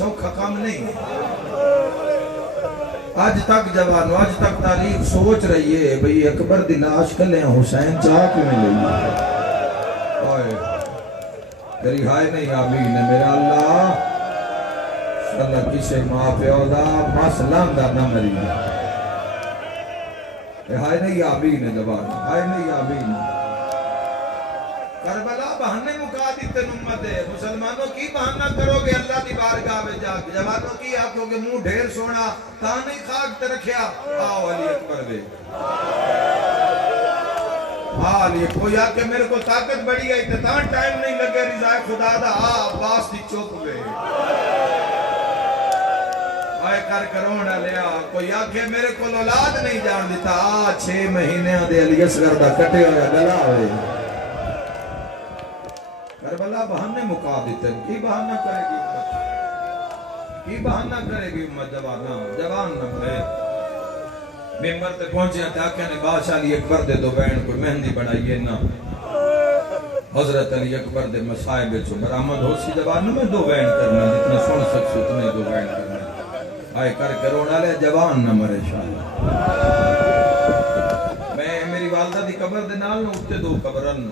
سوکھا کام نہیں. آج تک جوانو آج تک تاریخ سوچ رہی ہے بھئی اکبر دی لاش کلے حسین چاہ کیوں میں لئی. تیری ہائے نہیں آمین ہے میرا اللہ. اللہ کسے ماں پہ اولا مسلم دا نہ مری. ہائے نہیں آمین ہے زبان. ہائے نہیں آمین. کربلا بہانے مکا دیتے امت ہے. مسلمانوں کی بہانہ کرو گے اللہ دی بارگاہ میں جا کے. جوانوں کی آنکھوں کے منہ ڈھیر سونا تانی خاک تے رکھیا. آؤ علی اکبر دے. علی کوئی آکے میرے کو طاقت بڑی آئی تھا ٹائم نہیں لگے رضا خدا دا. عباس دی چوک ہوئے آئے کر کرونا لیا. کوئی آکے میرے کو اولاد نہیں جان دیتا. 6 مہینے دے علی اصغر دا کٹے ہویا گلا ہوئے. کربلا بہانے مکا دیتے. کی بہانہ کرے گی امت؟ کی بہانہ کرے گی امت؟ جوان نہ بھائے. ممبر تے پہنچے ہیں تاکہ نے بادشاہ علی اکبر دے دو بین کوئی مہندی بڑھائیے نا. حضرت علی اکبر دے مسائب چو برآمد ہو سی جوان میں 2 بین کرنا جتنا سن سکس اتنے 2 بین کرنا. آئے کر کے رونا لے جوان نہ مرے شاہ. میں میری والدہ دی قبر دے نال نہ اٹھتے 2 قبرن.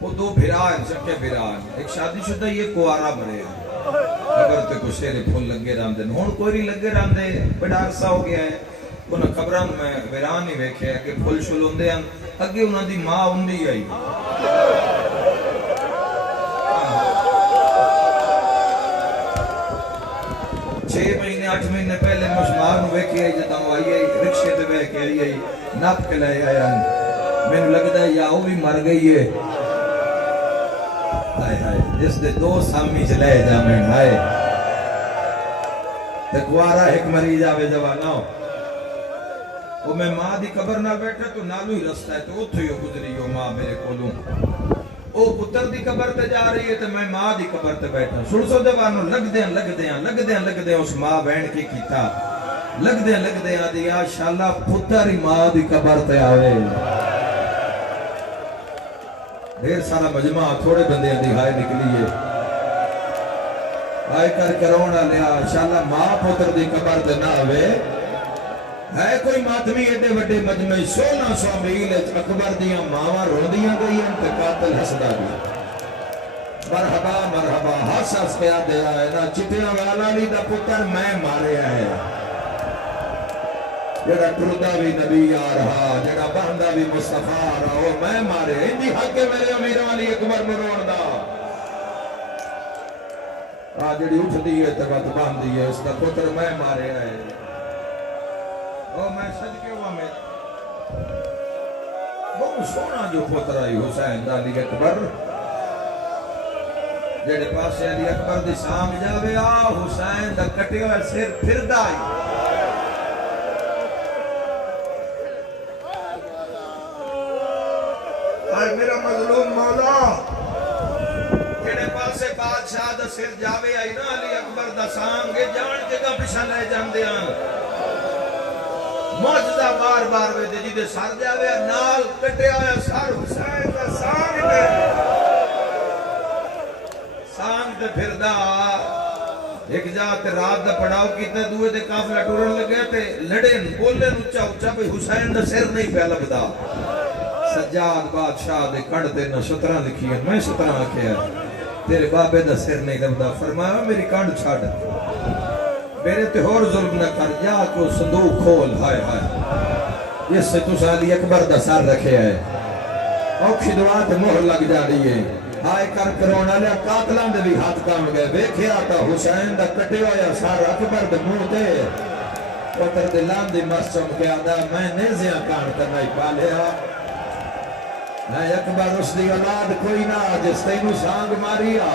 وہ 2 بھران سکے بھران. ایک شادی شدہ یہ کوارا مرے ہیں. قبر تے کو شیر پھول لگے راندے. ہون کوئی نہیں لگے راندے. بڑا عرصہ ہو گیا ہے. انہاں قبران میں ویران ہی ویکھے کہ پھول شل ہوندے ہیں. اگے انہاں دی ماں ہوندی آئی. 6 مہینے 8 مہینے پہلے مشمار نو ویکھی آئی. جدوں آئی آئی رکشے تے بیٹھ کے آئی نپ کے لے آیا. مینوں لگدا ہے یا وہ بھی مر گئی ہے. ہائے ہائے جس دے 2 سامی چ لے جاویں. ہائے تے کوارا ایک مری جاوے جوانو. وہ میں ماں دی قبر نہ بیٹھا تو نالو ہی رستہ ہے تو اتھو ہی گزری ہو ماں میرے کولوں. او پتر دی قبر تے جا رہی ہے تو میں ماں دی قبر تے بیٹھا. سن سو جوانو لگ دے اس ماں بہن کی کیتا. لگ دے دیا شاءاللہ پتر ہی ماں دی قبر تے آوے. ڈھیر سارا مجمع تھوڑے بندے دی ہائے نکلی ہے. آئے کر کرونا لیا شاءاللہ ماں پتر دی قبر تے نہ آوے. ہے کوئی ماتمی ایڈے وڈے مجمع 1600 میل اکبر دیاں ماواں روندیاں گئیاں تے قاتل ہسدا گیا. مرحبا مرحبا ہس ہس کیا دے رہا ہے نا. چٹیاں والا لی دا پتر میں ماریا ہے. جڑا ٹردا بھی نبی آ رہا جڑا بہندا بھی مصطفیٰ آ رہا وہ میں مارے. اندی حق ہے میرے امیراں علی اکبر نو رون دا. جڑی اٹھ دی ہے تے بات باندھی ہے اس دا پتر میں ماریا ہے. او میں صدقے ہوا میں بہت سونا جو پتر آئی حسین دا علی اکبر. جڑے پاسے علی اکبر دی سام جاوے حسین دا کٹے ہوئے سر پھر دائی. اے میرا مظلوم مولا جڑے پاسے بادشاہ دا سر جاوے آئی نا علی اکبر دا سام کے جان کے کا پیچھے لے جاندے ہیں. معجزہ بار بار وے جی دے سر جاوے نال کٹے آیا سر حسین دا سانگ تے پھردا. ایک جات رات دا پڑاؤ کیتا دوئے دے قافلہ ٹورن لگے تے لڑن بولن اچھا اچھا بھئی حسین دا سر نہیں پہ لبدا. سجاد بادشاہ دے کڑ دے نہ 17 لکھی ہے. میں 17 آکھیا تیرے بابے دا سر نہیں لبدا. فرمایا میری کانڈ چھاڑ میرے تے اور ظلم نہ کر. جا کو صندوق کھول. ہائے ہائے جس سے تُسا علی اکبر دا سر رکھے ہے. اوکھی دعا تے مہر لگ جا رہی ہے. ہائے کر کرونا لیا قاتلان دے بھی ہاتھ کام گئے. ویکھیا تا حسین دا کٹے ہویا سر اکبر دے منہ تے پتر دے لان دی مسچم کے آدھا میں نیزیاں کان کرنا ہی پالیا. میں اکبر اس دی اولاد کوئی نہ جس تینو سانگ ماریا.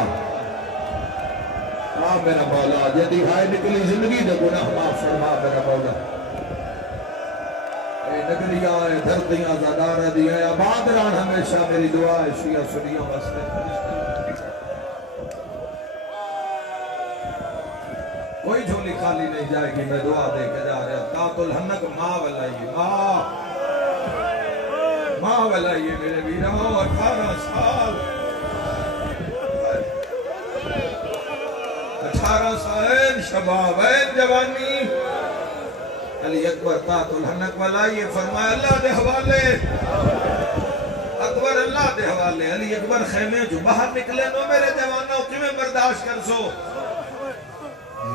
میرا مولا جدی ہائے نکلی زندگی دے گناہ معاف فرما میرا مولا. اے نگریاں اے دھرتیاں زادارہ دیاں آباد ران ہمیشہ میری دعا ہے شیعہ سنیوں واسطے. کوئی جھولی خالی نہیں جائے گی. میں دعا دے کے جا رہا تاۃ الحنک ماں ولائیے ماں ولائیے میرے ویروں. 18 سال حرسین شبابین جوانی علی اکبر طاعت الحنک والا یہ فرمایا اللہ دے حوالے اکبر اللہ دے حوالے علی اکبر خیمے جو باہر نکلے نو میرے جوانوں کی میں برداشت کر سو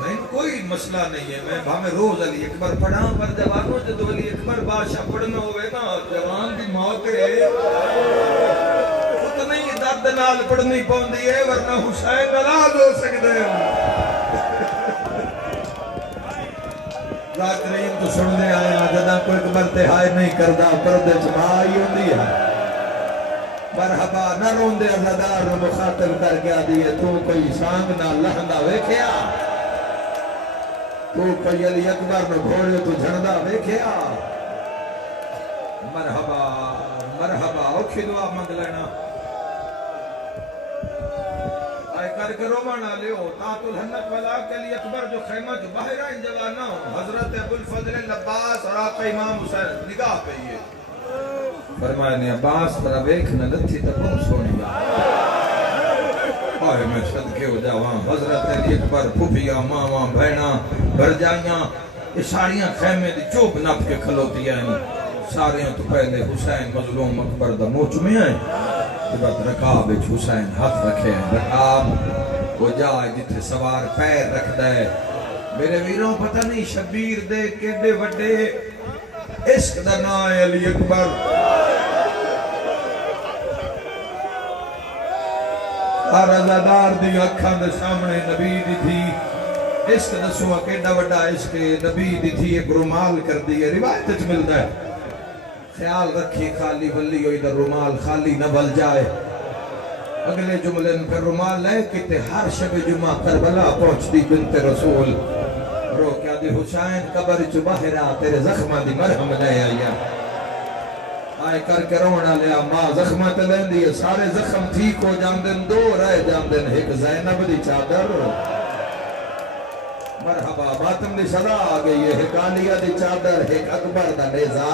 میں کوئی مسئلہ نہیں ہے میں بھامے روز علی اکبر پڑھا پر جوانوں جدو علی اکبر بادشاہ پڑھنا ہوئے نا جوان دی موت ہے خود نہیں درد نال پڑھنی پوندی ہے ورنہ حسین ناراض ہو سکتے ہیں رات رحیم تو سننے آیا جدا کوئی اکبر تہائی نہیں کردہ پردے چمائی ہوندی ہے مرحبا نہ روندے عزادار نو مخاطب کر گیا دیئے تو کوئی سانگ نہ لہندہ ویکھیا تو کوئی علی اکبر نو گھوڑے تو جھڑدہ ویکھیا مرحبا مرحبا اوکھی دعا مانگ لینا آئے کر کے رومانا لیو طاعت الحنک والا کے علی اکبر جو خیمہ جو باہر آئیں جوانا حضرت ابو الفضل لباس اور آقا امام حسین نگاہ پہ یہ فرمایا نے عباس ترہ بیکھنا لتھی تکم سونی آئے میں صدقے ہو جاواں حضرت علی اکبر پھوپیاں ماواں بھینا بھر جائیاں یہ ساریاں خیمے دی چوب نپ کے کھلوتی ہیں ساریاں تو پہلے حسین مظلوم اکبر دا موچ میں آئے جبت رکاب اچھ حسین ہاتھ رکھے ہیں رکاب وہ جائے جتھے سوار پیر رکھ دے میرے ویروں پتہ نہیں شبیر دے کیڑے وڈے عشق دا نائے علی اکبر ہر عزادار دی اکھاں دے سامنے نبی دی تھی عشق دسوا کیڑا وڈا عشق نبی دی تھی ایک رومال کر دی ہے روایت اچھ ملتا ہے خیال رکھی خالی ولی ہوئی در رومال خالی نہ بل جائے اگلے جملے پھر رومال لے کتے ہر شب جمعہ کربلا پہنچ دی بنت رسول رو کیا دی حسین قبر چو باہرہ تیرے زخمہ دی مرہم لے آیا آئے کر کے رونا لیا ماں زخمہ تلین دی سارے زخم ٹھیک ہو جاندن دو رہ جاندن ایک زینب دی چادر مرحبا باتم دی صدا آگئی ہے ایک آلیہ دی چادر ایک اکبر دا نیزہ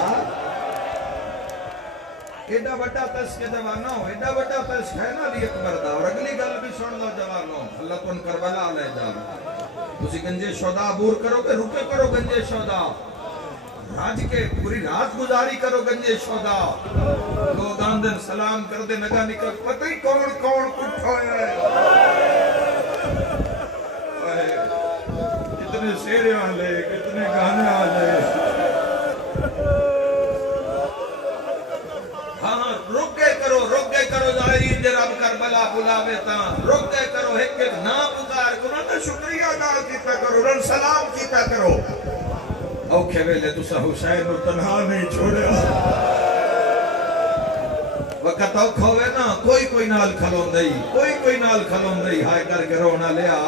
ایڈا بڑا تس کے جوانوں ایڈا بڑا تس ہے نا علی اکبر دا اور اگلی گل بھی سن لو جوانوں اللہ تن کربلا لے جا تسی گنجے شہداء عبور کرو کہ رکے کرو گنجے شہداء راج کے پوری رات گزاری کرو گنجے شہداء لوگ آندن سلام کر دے نگاہ نکل پتہ ہی کون کون کچھ ہوئے کتنے سیرے والے کتنے گانے والے رک گئے کرو ظاہرین جراب کربلا بلاوے تاں رک گئے کرو ایک ایک نام پکار کرو نہ شکریہ ادا کیتا کرو نہ سلام کیتا کرو اوکھے ویلے تسا حسین اور تنہا نہیں چھوڑیا وقت اوکھا ہوئے نا کوئی نال کھلون دئی کوئی نال کھلون دئی ہائے کر کے رونا لیا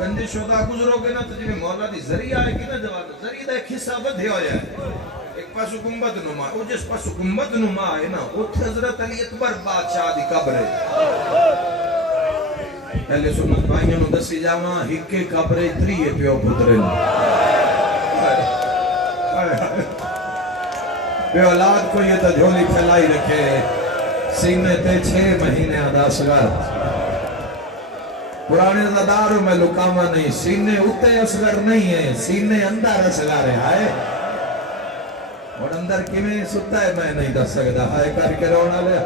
گنجے شہداء گزرو گے نا تو جنہیں مولا دی ذریعہ آئے گی نا جواب ذریعہ دا ایک حصہ بدھے ہو جائے ایک پاس گنبد نما او جس پاس گنبد نما ہے نا اتھے حضرت علی اکبر بادشاہ دی قبر ہے پہلے سنت بھائیوں نے دسی جاواں ہکے قبر اتری ہے پیو پترن بے اولاد کو یہ تجھولی پھیلائی رکھے سینے تے 6 مہینے آدھا اصغر پرانے زداروں میں لکامہ نہیں سینے اتے اصغر نہیں ہے سینے اندر اصغر ہے آئے اور اندر کیویں ستا ہے میں نہیں دس سکتا ہائے کر کے رونا لیا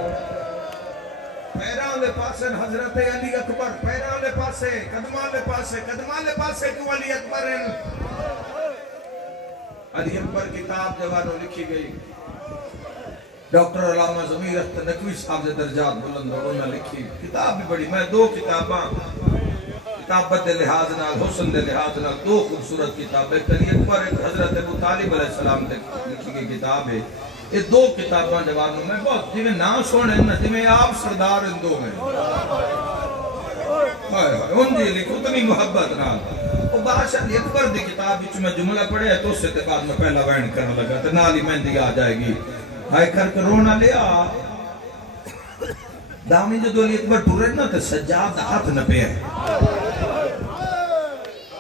پیران لے پاسے حضرت علی اکبر پیران لے پاسے قدمان لے پاسے کیوں علی اکبر علی اکبر کتاب جوانوں لکھی گئی ڈاکٹر علامہ ضمیر اختر نقوی صاحب سے درجات بلند اور انہوں نے لکھی کتاب بھی بڑی میں 2 کتاباں کتابت دے لحاظ نال حسن دے لحاظ نال 2 خوبصورت کتاب ہے علی اکبر ایک حضرت ابو طالب علیہ السلام نے لکھی گئی کتاب ہے یہ 2 کتاباں جوانوں میں بہت جی میں نام سونے نا جی میں آپ سردار ان 2 میں ان جی لکھو اتنی محبت نال وہ بادشاہ علی اکبر دی کتاب وچ میں جملہ پڑھے ہے تو اس سے بعد میں پہلا وائن کرنے لگا تو نال ہی مہندی آ جائے گی ہائے کر کے رونا لیا دامی جو علی اکبر ٹورے نا تو سجاد ہاتھ نہ پہ ہے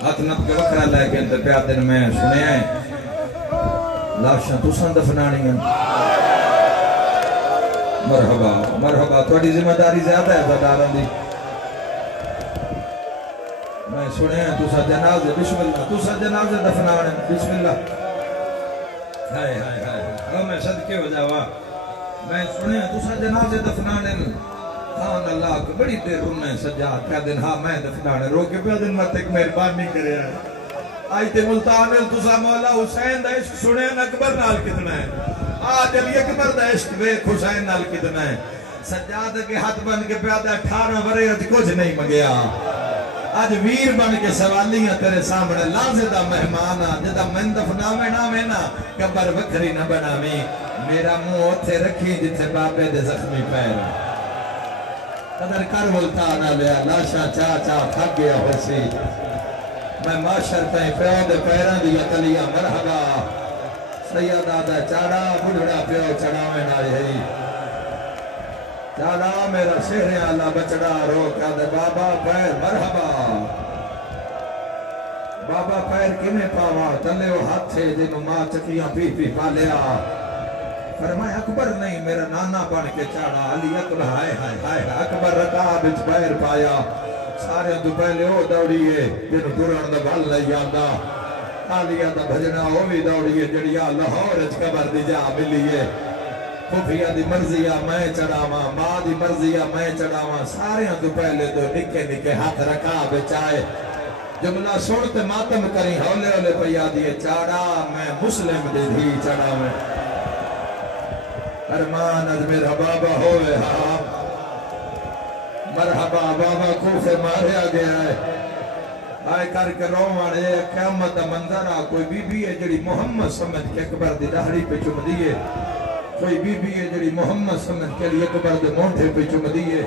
ہاتھ نہ کے وکرہ لے کے اندر پیاد دن میں سنے ہیں لاشاں تو سن دفنانی ہیں مرحبا تھوڑی ذمہ داری زیادہ ہے بدارن دی میں سنے تسا جنازے بسم اللہ تسا جنازے دفنانے بسم اللہ ہائے ہائے ہائے میں صدقے ہو جاوا میں سنے تسا جنازے دفنانے خان اللہ کو بڑی دیر رونے سجاد کیا دن ہاں میں دفنانے رو کے پہ دن مت ایک مہربانی کرے آئی تے ملتان تسا مولا حسین دا عشق سنے اکبر نال کتنا ہے آج علی اکبر دا عشق ویکھ حسین نال کتنا ہے سجاد کے ہاتھ بن کے پیادہ 18 ورے اج کچھ نہیں منگیا آج ویر بن کے سوالیاں تیرے سامنے لازدہ مہمانا جدہ من دفناوے ناوے نا قبر وکھری نہ بناویں میرا منہ اتھے رکھی جتھے بابے دے زخمی پیر قدر کر ملتانا لیا لاشا چاچا تھک گیا ہوسی میں معاشر تائیں پیو دے پیران دیا تلیا مرحبا سیدہ دا چاڑا بڑھڑا پیو چڑھاوے نہ یہی چاڑا میرا شہر اللہ بچڑا رو کیا دے بابا پیر مرحبا بابا پیر کنے پاوا تلے وہ ہاتھ تھے جنہوں ماں چکیاں پی پی پالیا فرمائے اکبر نہیں میرا نانا بن کے چاڑا علی اکبر ہائے ہائے ہائے اکبر رکاب اچ پیر پایا سارے تو پہلے ہو دوڑیے جنہوں دوران دا بھل لئی آندا آلیا دا بھجنا ہوئی دوڑیے جڑیا لاہور اچ قبر دی جا ملیے پھوپھیا دی مرضیہ میں چڑھاواں ماں دی مرضیہ میں چڑھاواں سارے تو پہلے تو نکے نکے ہاتھ رکھا بچائے جملہ سنتے ماتم کریں ہولے ہولے پیا دیے چاڑا میں مسلم دے دھی چڑھاویں ارمان از میرا بابا ہوئے ہاں مرحبا بابا کوفے ماریا گیا ہے آئے کر کے رومانے قیامت منظرہ کوئی بی بی ہے جڑی محمد سمجھ کے اکبر دی دہڑی پہ چم دیئے کوئی بی بی ہے جڑی محمد سمجھ کے لیے اکبر دے مونٹھے پہ چم دیئے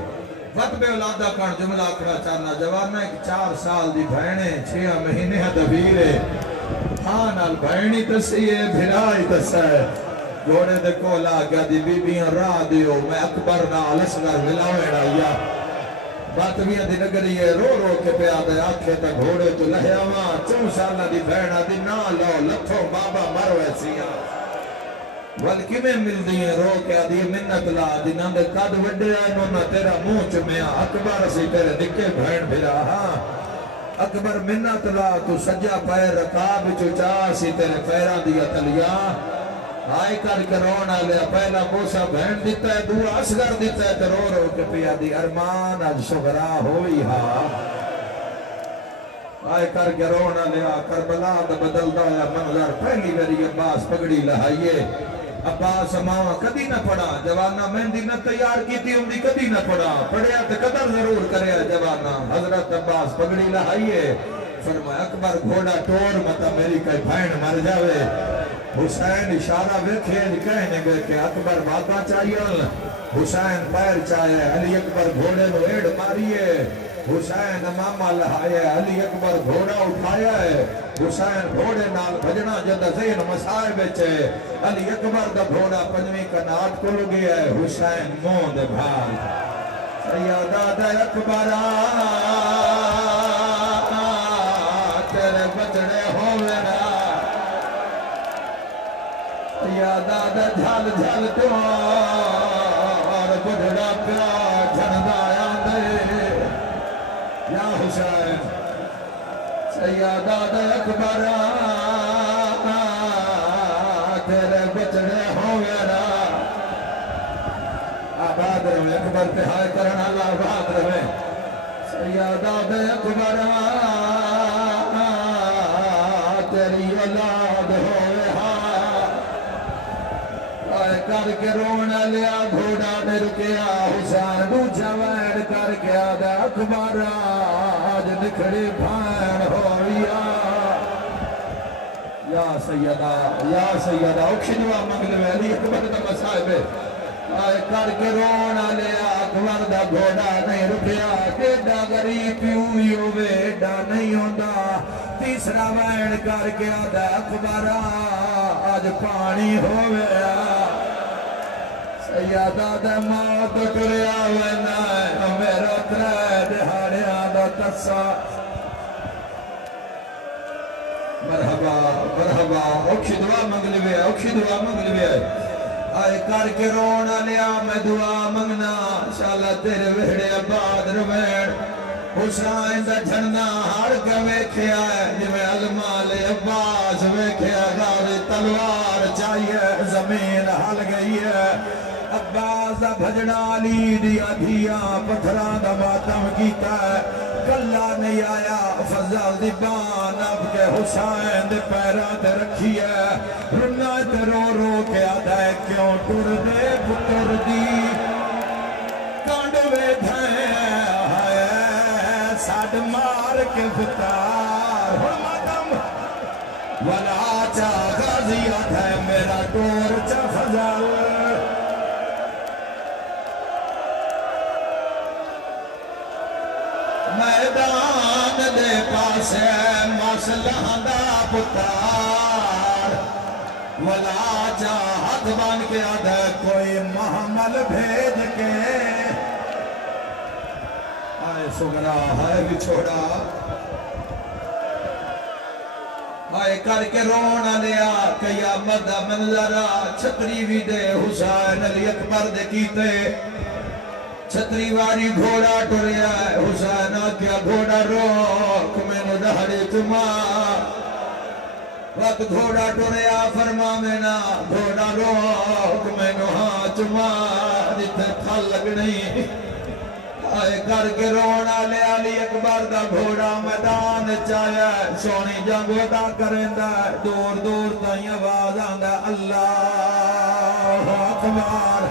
وقت بے اولادہ کان جملہ اکڑا چاہنا جواب میں 4 سال دی بھائنے 6 مہینے دبیرے ہاں نال بھائنی تسیے بھرائی تسائے گھوڑے دے کولا گیا دی بی بیاں راہ دیو میں اکبر نال اصغر ملاوے رہیا باتمیاں دی نگریے رو رو کے پیادے آنکھیں تا گھوڑے تو لہیاواں 4 سالہ دی بھیڑا دی نا لو لتھو بابا مروے سیاں والکی میں مل دیئے رو کے آدھی منت لا دی ناندے قد وڈے آئینو نا تیرا منہ چمیا اکبر سی تیرے نکے بھین بھرا ہاں اکبر منت لا تو سجا پیر رکاب چوچا سی تیرے پیران دیا تلیا آئی کر کے رونا لیا پہلا موسیٰ بہن دیتا ہے دعا اصغر دیتا ہے رو رو کے پیا دی ارمان آج شغرا ہوئی ہاں آئی کر کے رونا لیا کربلا دا بدل دایا منظر پہلی میری عباس پگڑی لہائیے عباس ماما کدی نہ پڑا جوانا مہندی نہ تیار کی تھی اندی کدی نہ پڑا پڑیا تو قدر ضرور کریا جوانا حضرت عباس پگڑی لہائیے فرمایا اکبر گھوڑا ٹور متا میری کئی بھائن مر جاوے حسین اشارہ بیکھے کہنے گئے کہ اکبر باتا چاہیے حسین پیر چاہے علی اکبر گھوڑے نو ایڈ ماریے حسین ماما لہائے علی اکبر گھوڑا اٹھایا ہے حسین گھوڑے نال بھجنا جدہ زین مسائے بیچے علی اکبر دا گھوڑا پنجویں کا ناٹ کھل گیا ہے حسین موند بھال سیادہ دا اکبرہ تیرے بچڑے ہوئے نا سیادہ دا جھال جھال اور بڑھڑا پیا جھندایا دے یا حسین سیادہ دا اکبرہ تیرے بچڑے ہوئے نا آباد روے اکبر تہائے کرنا اللہ آباد روے سیادہ دا اکبرہ تیری اولاد ہوئے ہاں آئے کر کے رونا لیا گھوڑا نے رکیا حسین دوچھا وین کر کے آدھا اکبر آج نکھڑی بھائن ہویا یا سیدہ اکشنوا منگلے علی اکبر دا مسائبے آئے کر کے رونا لیا اکبر دا گھوڑا نہیں رکیا ایڈا غریب پیوی ہوئے ایڈا نہیں ہوندہ تیسرا وین کر کے آدھا اکبر آج پانی ہوئے سیادہ دا موت ٹریا وینا ہے میرا ترے دہاڑیا دا تسا مرحبا مرحبا اوکشی دعا منگلوے آئے کر کے رونا لیا میں دعا منگنا انشاءاللہ تیرے وحڑے آباد روین حسین دا جھڑنا ہڑ کے ویکھیا ہے جویں المال عباس ویکھیا غازی تلوار چاہیے زمین ہل گئی ہے عباس دا بھجنا علی دیا دھیاں پتھراں دا ماتم کیتا ہے کلا نہیں آیا فضل دی بان اب کے حسین دے پیراں تے رکھی ہے رنا تے رو رو کے آدھا ہے کیوں ٹر دے پتر دی کانڈوے دھائیں ساڑھ مار کے پتار ماتم ولا چاہ غازیت ہے میرا دور چاہ فضل میدان دے پاسے مسلح دا پتار ولا چاہت بن کے آدھے کوئی محمل بھیج کے آئے سگرا ہے بچھوڑا آئے کر کے رونا لیا قیامت دا منظرہ چھتری بھی دے حسین علی اکبر دے کیتے چھتری واری گھوڑا ٹریا ہے حسین آکیا گھوڑا روک میں نو دہڑی چما وقت گھوڑا ٹریا فرما میں نا گھوڑا روک میں نو ہاں چما جتے تھل لگ نہیں آئے کر کے رونا لے علی اکبر دا گھوڑا میدان چایا سونی جنگو دا کرندہ دور دور تائیں آواز آندہ اللہ اکبر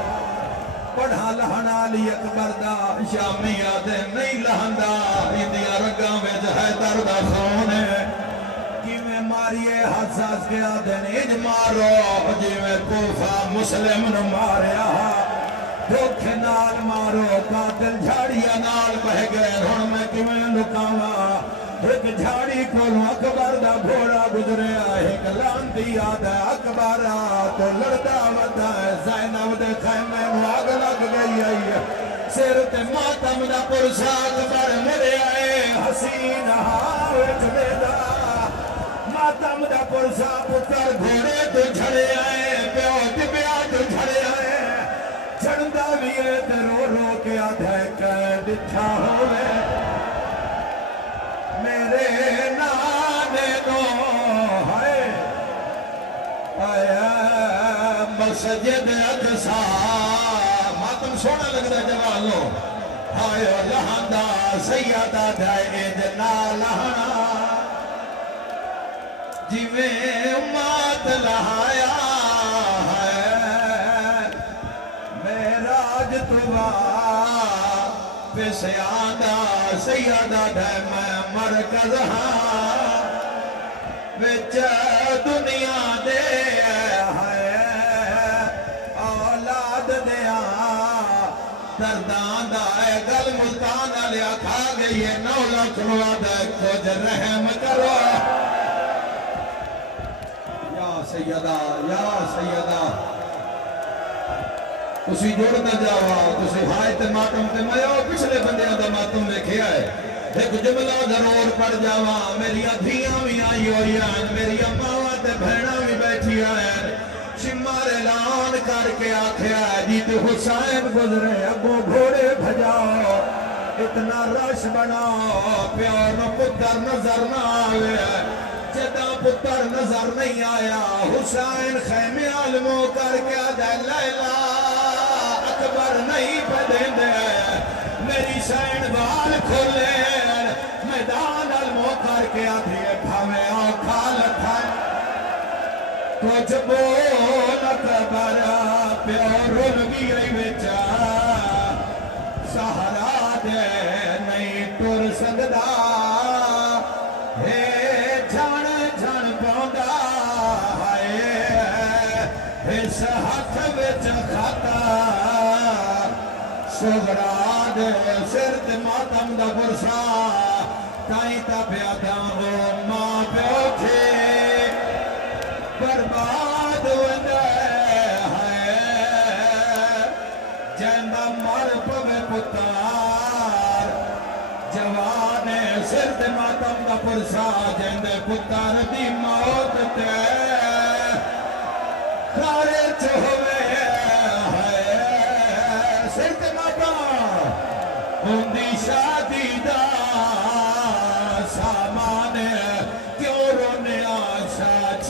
پڑھا لہنا علی اکبر دا شامی آدھے نہیں لہندا اندیا رگاں میں جہے دردہ خونے کی میں ماریے حساس کے آدھے نیج مارو جی میں کوفہ مسلم نو ماریا دھوکھے نال مارو قاتل جھاڑیا نال بہ گئے ہن میں کیویں لکاواں ایک جھاڑی کولوں اکبر دا گھوڑا گزریا ایک لانتی آدھا اکبر تو لڑدا ودا ہے زینب دے خیمے نو آگ لگ گئی ہے سر تے ماتم دا پرسا اکبر میرے آئے حسین ہاوے جھڑے دا ماتم دا پرسا پتر گھوڑے تو جھڑے آئے پیو ٹبیا تو جھڑے آئے چھڑندہ بھی ہے تے رو رو کے آدھے کہہ دٹھا ہوئے میرے نانے نو ہے آیا مسجد اقصا ماتم سونا لگ رہا جوالو آیا لہندہ سیدہ دائے جنا لہنا جیویں امات لہایا سیادہ سیادہ دے میں مرکز ہاں وچ دنیا دے اولاد دیا دردان دائے گل ملتان لیا کھا گئی ہے 9 لاکھ روادہ کچھ رحم کرو یا سیدہ تسی جوڑ نہ جاوا تسی ہائے تے ماتم تے میاں پچھلے بندیاں دا ماتم دیکھیا ہے ایک جملہ ضرور پڑھ جاوا میری دھیاں بھی آئی ہوئی ہیں میری ماواں تے بہناں بھی بیٹھی ہیں شمار اعلان کر کے آکھیا ہے جی تے حسین گزرے ابو گھوڑے بھجاؤ اتنا رش بناؤ پیار نہ پتر نظر نہ آوے جدہ پتر نظر نہیں آیا حسین خیمے عالموں کر کے آدھے لیلہ اکبر نہیں پدین دے میری سین بال کھولے میدان علموں کر کے آدھے بھاوے آنکھا لکھائے کچھ بول اکبر پیور رنگی رہی بچا سہرا دے نہیں ٹر سکدا جھن پوندا اس ہاتھ وچ خطا سغرا دے سر تے ماتم دا برسا کائیں تا پیاداں وہ ماں پیو تھے برباد وندے ہے جیندہ مر پوے پتار جوانے سر تے ماتم دا پرسا جیندے پتار دی موت تے خارج ہوئے ہے سر تے ماتم ہوندی شادی دا